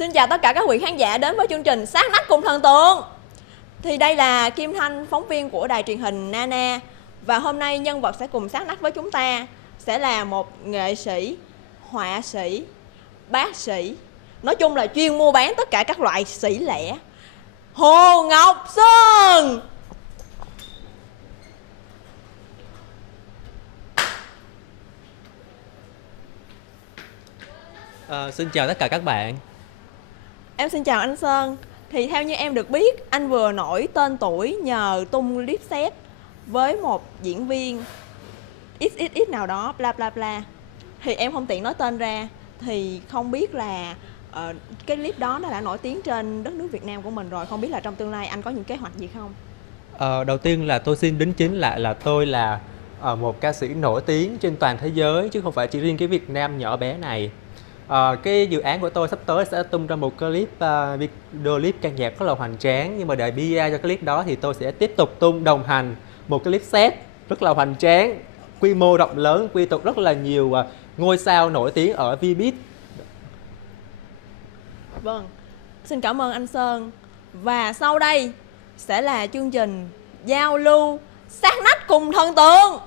Xin chào tất cả các vị khán giả đến với chương trình Sát Nách Cùng Thần Tượng. Thì đây là Kim Thanh, phóng viên của đài truyền hình Nana. Và hôm nay nhân vật sẽ cùng sát nách với chúng ta sẽ là một nghệ sĩ, họa sĩ, bác sĩ, nói chung là chuyên mua bán tất cả các loại sỉ lẻ, Hồ Ngọc Sơn. Xin chào tất cả các bạn. Em xin chào anh Sơn. Thì theo như em được biết, anh vừa nổi tên tuổi nhờ tung clip set với một diễn viên XXX nào đó, bla bla bla. Thì em không tiện nói tên ra. Thì không biết là cái clip đó nó đã nổi tiếng trên đất nước Việt Nam của mình rồi. Không biết là trong tương lai anh có những kế hoạch gì không? Đầu tiên là tôi xin đính chính lại là tôi là một ca sĩ nổi tiếng trên toàn thế giới, chứ không phải chỉ riêng cái Việt Nam nhỏ bé này. Cái dự án của tôi sắp tới sẽ tung ra một clip video clip ca nhạc rất là hoành tráng, nhưng mà để PR cho clip đó thì tôi sẽ tiếp tục tung đồng hành một clip set rất là hoành tráng, quy mô rộng lớn, quy tụ rất là nhiều ngôi sao nổi tiếng ở Vbiz. Vâng, xin cảm ơn anh Sơn. Và sau đây sẽ là chương trình giao lưu sát nách cùng thần tượng.